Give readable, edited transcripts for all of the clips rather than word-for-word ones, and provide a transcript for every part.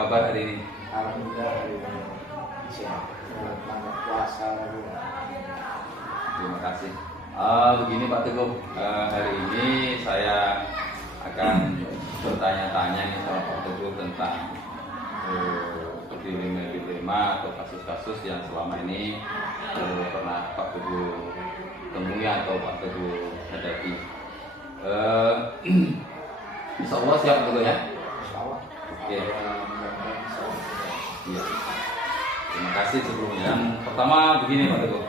kabar hari ini? Alhamdulillah hari ini sehat. Selamat puasa. Terima kasih. Begini Pak Teguh, hari ini saya akan bertanya-tanya nih sama Pak Teguh tentang dilema atau kasus-kasus yang selama ini pernah Pak Teguh temui atau Pak Teguh hadapi. Insya Allah siap Pak Teguh ya? Insya Allah. Oke. Iya. Terima kasih sebelumnya. Yang pertama begini Pak Teguh.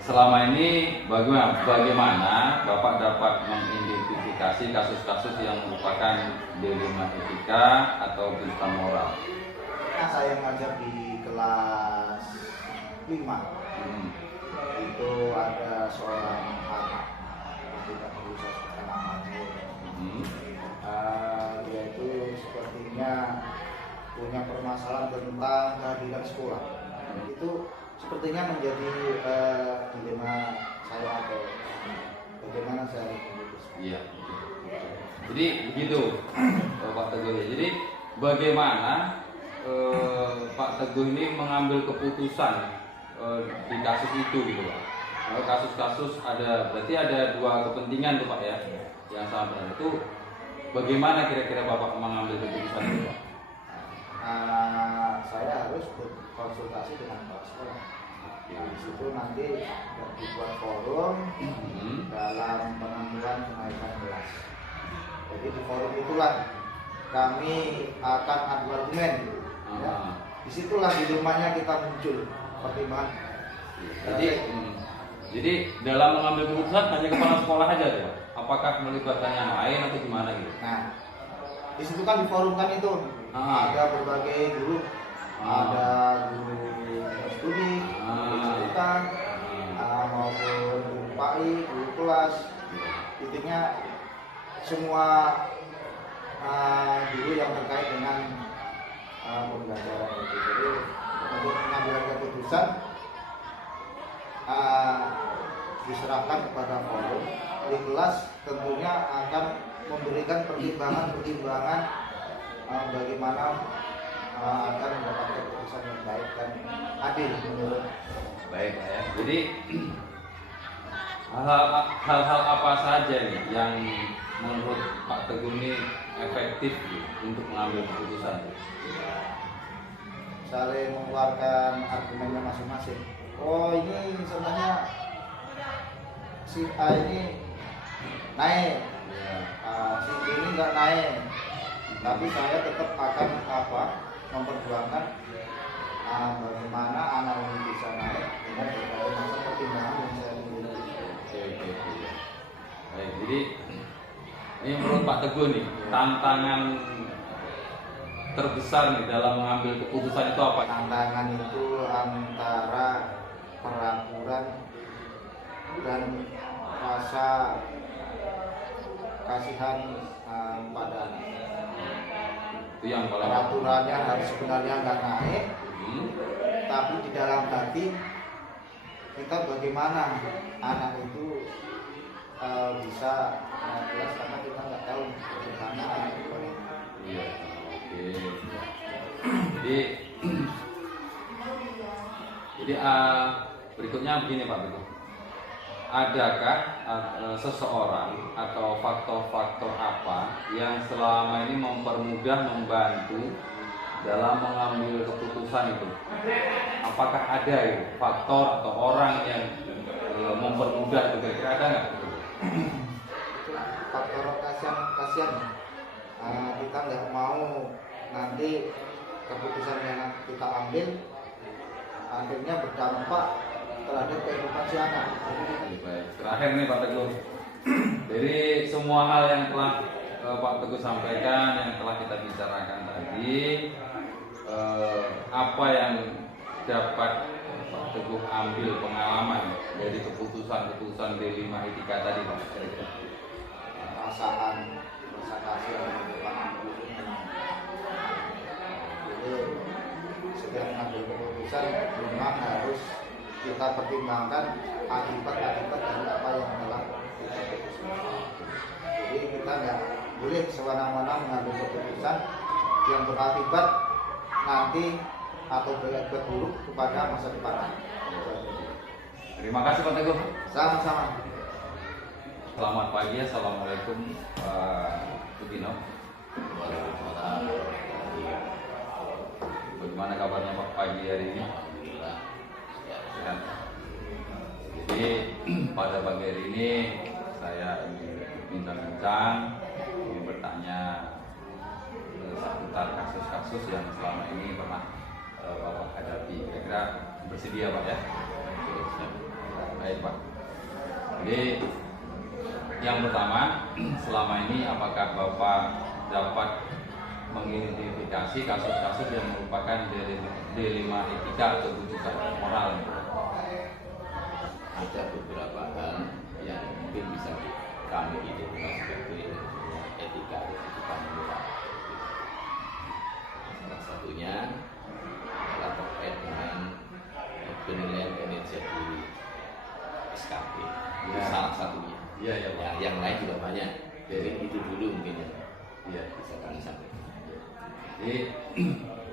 Selama ini bagaimana Bapak dapat mengidentifikasi kasus-kasus yang merupakan dilema etika atau bintang moral? Nah, saya ngajar di kelas 5. Itu ada seorang anak yang tidak perlu saya sebutkan namanya. Dia itu sepertinya punya permasalahan tentang kehadiran sekolah. Itu sepertinya menjadi dilema saya atau bagaimana saya memutuskan. Iya. Jadi begitu Pak Teguh. Jadi bagaimana Pak Teguh ini mengambil keputusan di kasus itu gitu Pak? Kasus-kasus berarti ada dua kepentingan tuh Pak ya, yang sama benar itu. Bagaimana kira-kira Bapak mengambil keputusan itu Pak? Saya harus berkonsultasi dengan kepala sekolah. Nah, di situ nanti dibuat forum dalam penentuan kenaikan kelas. Jadi di forum itulah kami akan adu argumen. Ya. Disitulah dilemanya kita muncul pertimbangan. Jadi dalam mengambil keputusan hanya kepala sekolah aja tuh Pak? Apakah melibatkan yang lain atau gimana gitu? Nah, di situ kan di forum kan itu ada berbagai guru, ada guru studi, guru cerita, maupun guru PAI, guru kelas. Intinya semua guru yang terkait dengan pembelajaran itu. Jadi untuk pengambilan keputusan diserahkan kepada forum. Di kelas tentunya akan memberikan pertimbangan bagaimana agar mendapatkan keputusan yang baik dan adil menurut. Baik ya. Jadi hal-hal apa saja nih yang menurut Pak Teguh ini efektif untuk mengambil keputusan? Saling mengeluarkan argumennya masing-masing. Oh ini sebenarnya si A ini naik, si B ini nggak naik, tapi saya tetap akan memperjuangkan bagaimana anak ini bisa naik dengan berbagai macam pertimbangan yang saya miliki. Oke. Baik, jadi ini menurut Pak Teguh nih tantangan terbesar nih dalam mengambil keputusan itu apa? Tantangan itu antara peraturan dan rasa kasihan pada anak. Itu yang paling Peraturannya harus sebenarnya nggak naik, tapi di dalam hati kita bagaimana anak itu bisa naik kelas karena kita nggak tahu bagaimana anak itu. Iya, oke. Jadi berikutnya begini Pak Teguh. Adakah seseorang atau faktor-faktor apa yang selama ini mempermudah membantu dalam mengambil keputusan itu? Apakah ada faktor atau orang yang mempermudah itu? Kira-kira ada nggak? Faktor kasihan. Kita nggak mau nanti keputusan yang kita ambil akhirnya berdampak terhadap kehidupan si anak. Baik. Terakhir nih Pak Teguh, dari semua hal yang telah Pak Teguh sampaikan, yang telah kita bicarakan tadi, apa yang dapat Pak Teguh ambil pengalaman dari keputusan dilema etika tadi Pak? Perasaan rasa kasih yang jadi setiap mengambil keputusan memang harus kita pertimbangkan akibat-akibat dari apa yang telah kita putuskan. Jadi kita nggak boleh semena-mena mengambil keputusan yang berakibat nanti atau berakibat buruk kepada masa depan. Terima kasih Pak Teguh. Sama-sama. Selamat pagi, assalamualaikum Pak Sugino. Bagaimana kabarnya Pak pagi hari ini? Alhamdulillah. Sehat. Jadi pada pagi hari ini saya ingin bincang-bincang, ingin bertanya seputar kasus-kasus yang selama ini pernah Bapak hadapi. Kira-kira bersedia Pak ya? Baik Pak. Jadi yang pertama, selama ini apakah Bapak dapat mengidentifikasi kasus-kasus yang merupakan dilema etika atau rujukan moral? Ada beberapa hal yang mungkin bisa kami identifikasi sebagai etika atau rujukan moral. Salah satunya adalah terkait dengan penilaian kinerja di SKP. Itu Ya. salah satunya. Iya ya Pak. Ya, yang lain juga banyak. Jadi itu dulu mungkin yang Iya. bisa kami sampaikan. Jadi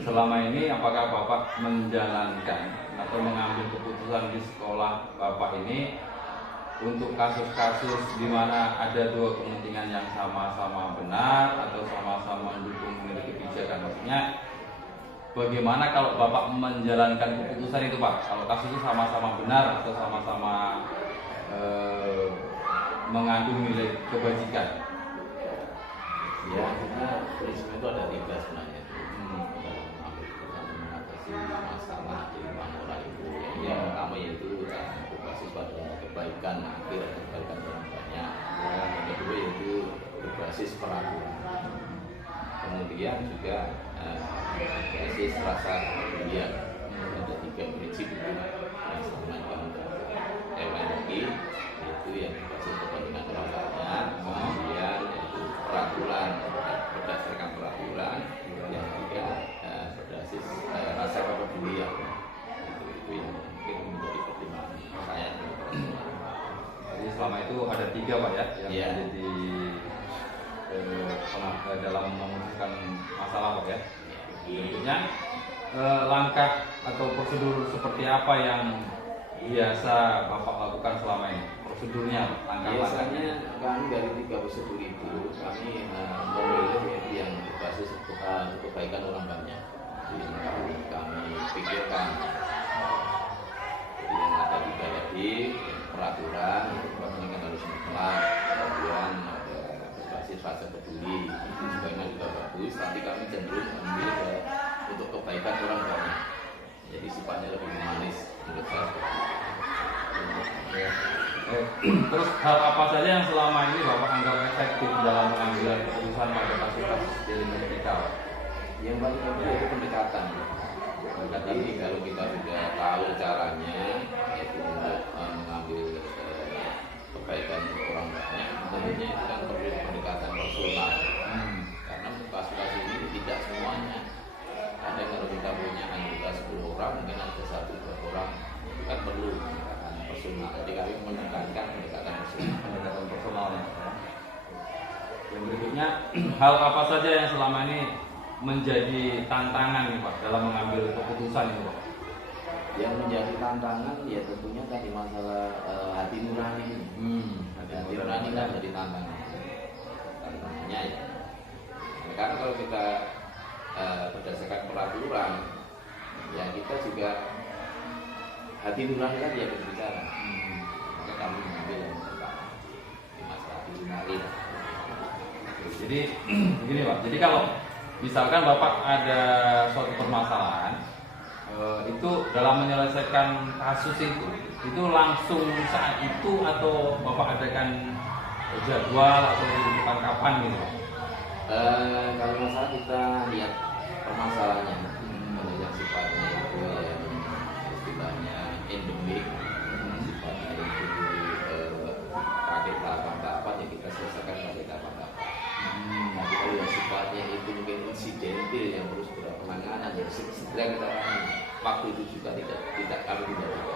selama ini apakah Bapak menjalankan atau mengambil keputusan di sekolah Bapak ini untuk kasus-kasus di mana ada dua kepentingan yang sama-sama benar atau sama-sama mendukung memiliki kebijakan? Maksudnya bagaimana kalau Bapak menjalankan keputusan itu Pak? Kalau kasusnya sama-sama benar atau sama-sama mengandung nilai kebajikan? Ya, karena prinsip itu ada tiga sebenarnya. Dalam mengambil keputusan mengatasi masalah di moral itu. Yang pertama yaitu berbasis pada kebaikan akhir atau kebaikan orang banyak. Yang kedua yaitu berbasis peraturan. Kemudian juga berbasis rasa kepedulian. Ada tiga prinsip itu yang selama ini kami terapkan. Yang lain lagi yaitu yang berbasis kepentingan orang banyak. Kemudian yaitu peraturan berdasarkan peraturan, yang ketiga berbasis rasa kepedulian. Itu yang mungkin menjadi pertimbangan saya. Jadi selama itu ada tiga Pak ya yang Iya. menjadi dalam memutuskan masalah Pak ya. Berikutnya langkah atau prosedur seperti apa yang biasa Bapak lakukan selama ini? Prosedurnya, langkah-langkahnya. Biasanya kami dari tiga prosedur itu kami memilih yaitu yang berbasis kebaikan orang banyak. Jadi kami pikirkan. Jadi yang ada tiga tadi peraturan, peraturan harus mutlak, kemudian ada berbasis rasa peduli, itu sebaiknya juga bagus. Tapi kami cenderung memilih untuk kebaikan orang banyak. Jadi sifatnya lebih humanis menurut saya. Terus hal apa saja yang selama ini Bapak anggap efektif dalam pengambilan keputusan pada kasus-kasus di etika? Yang paling penting itu pendekatan. Jadi kalau kita sudah tahu caranya, yaitu untuk mengambil kebaikan orang banyak, tentunya itu kan perlu pendekatan personal. Karena kasus-kasus ini tidak semuanya. Ada kalau kita punya anggota 10 orang, mungkin ada 1-2 orang, itu kan perlu pendekatan personal. Jadi kami menekankan pendekatan personal. Pendekatan personalnya. Yang berikutnya, hal apa saja yang selama ini menjadi tantangan nih Pak dalam mengambil keputusan itu Pak? Yang menjadi tantangan ya tentunya tadi masalah hati nurani. Hati nurani kan jadi tantangannya ya. Karena kalau kita berdasarkan peraturan, ya kita juga hati nurani kan dia berbicara. Maka kami mengambil yang pertama di masalah hati nurani. Jadi begini Pak, jadi kalau misalkan Bapak ada suatu permasalahan itu dalam menyelesaikan kasus itu langsung saat itu atau Bapak adakan jadwal atau rujukan kapan gitu? Kalau masalah kita lihat permasalahannya, kalau yang sifatnya itu yang istilahnya endemik, sifatnya itu pakai tahapan-tahapan yang kita selesaikan pakai tahapan-tahapan. Tapi kalau yang sifatnya itu mungkin insidentil yang terus berpenanganan, yang segera kita tangani, waktu itu juga tidak kami tidak juga.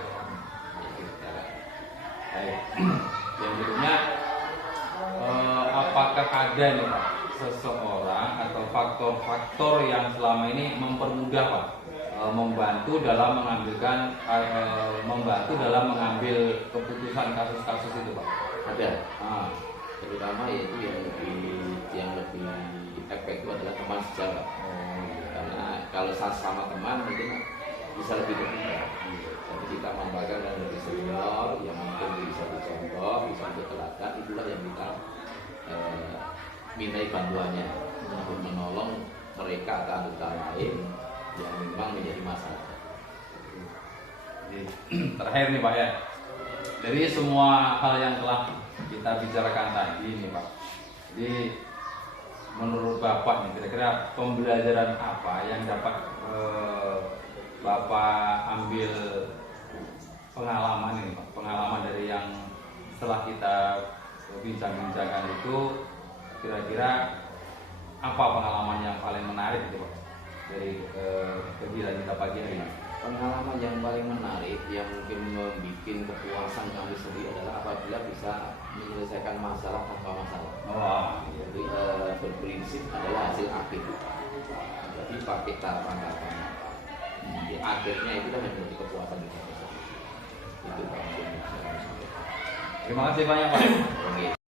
Baik. Yang berikutnya apakah ada nih Pak seseorang atau faktor faktor yang selama ini mempermudah Pak, membantu dalam mengambil keputusan kasus-kasus itu Pak? Ada. Terutama yaitu yang lebih efektif adalah teman sejawat. Karena kalau sama teman mungkin bisa lebih terbuka. Jadi kita membanggakan yang lebih senior, yang mungkin bisa dicontoh, bisa diteladan, itulah yang kita mintai bantuannya untuk menolong mereka atau anggota lain yang memang menjadi masalah. Terakhir nih Pak ya, dari semua hal yang telah kita bicarakan tadi nih Pak, jadi menurut Bapak nih kira-kira pembelajaran apa yang dapat Bapak ambil pengalaman ini Pak, pengalaman dari yang setelah kita bincang-bincangkan itu, kira-kira apa pengalaman yang paling menarik itu Pak dari kegiatan kita pagi hari ini? Pengalaman yang paling menarik yang mungkin membuat kepuasan kami sendiri adalah apabila bisa menyelesaikan masalah tanpa masalah. Wah, Jadi berprinsip adalah hasil akhir. Jadi pakai tahapan-tahapan. Di akhirnya itu kan menjadi kepuasan kita sendiri. Itu Pak. terima kasih banyak Pak. Oke.